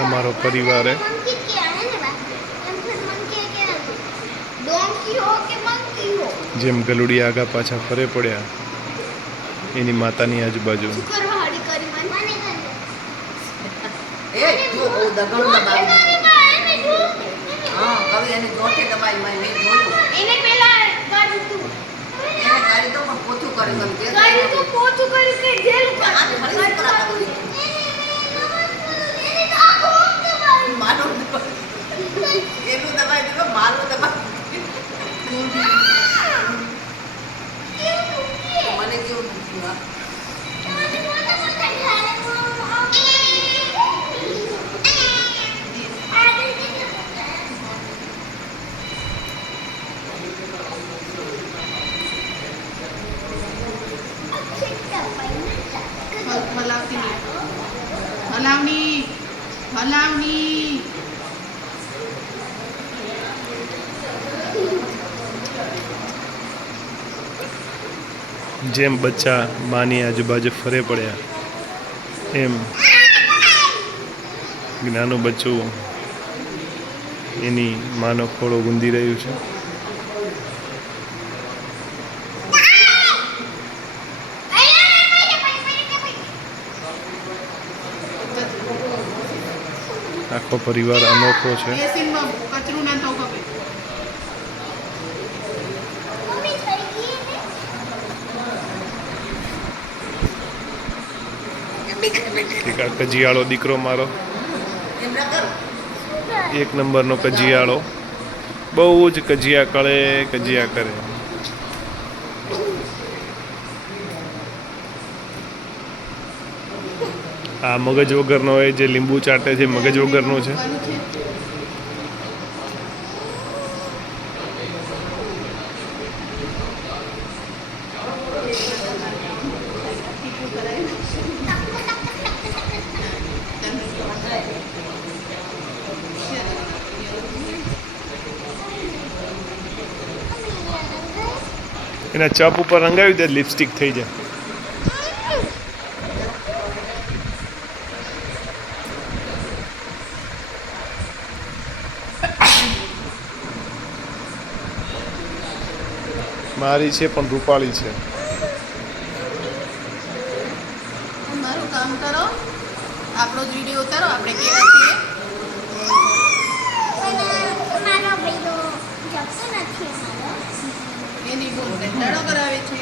આ પરિવાર હે. જેમ ગલુડી આગા પાછા ફરે પડ્યા એની માતાની આજુબાજુ. શું હલાવની હલાવણી જેમ બચ્ચા માની આજુબાજુ ફરે પડ્યા, એમ નાનું બચ્ચું એની માનો ખોળો ગુંદી રહ્યું છે. આખો પરિવાર અનોખો છે. એક કજિયાળો દીકરો મારો. એક નંબરનો કજિયાળો. બહુ જ કજિયા કળે કજિયા કરે. આ મગજ વગરનો હોય જે લીંબુ ચાટે છે મગજ વગરનો છે. એના ચપ ઉપર રંગાવી દે લિપસ્ટિક થઈ જાય. મારી છે પણ રૂપાળી છે. મારું કામ કરો. આપણો જ વીડિયો ઉતારો આપણે કેવા છીએ? એની કંટાળો કરાવે છે.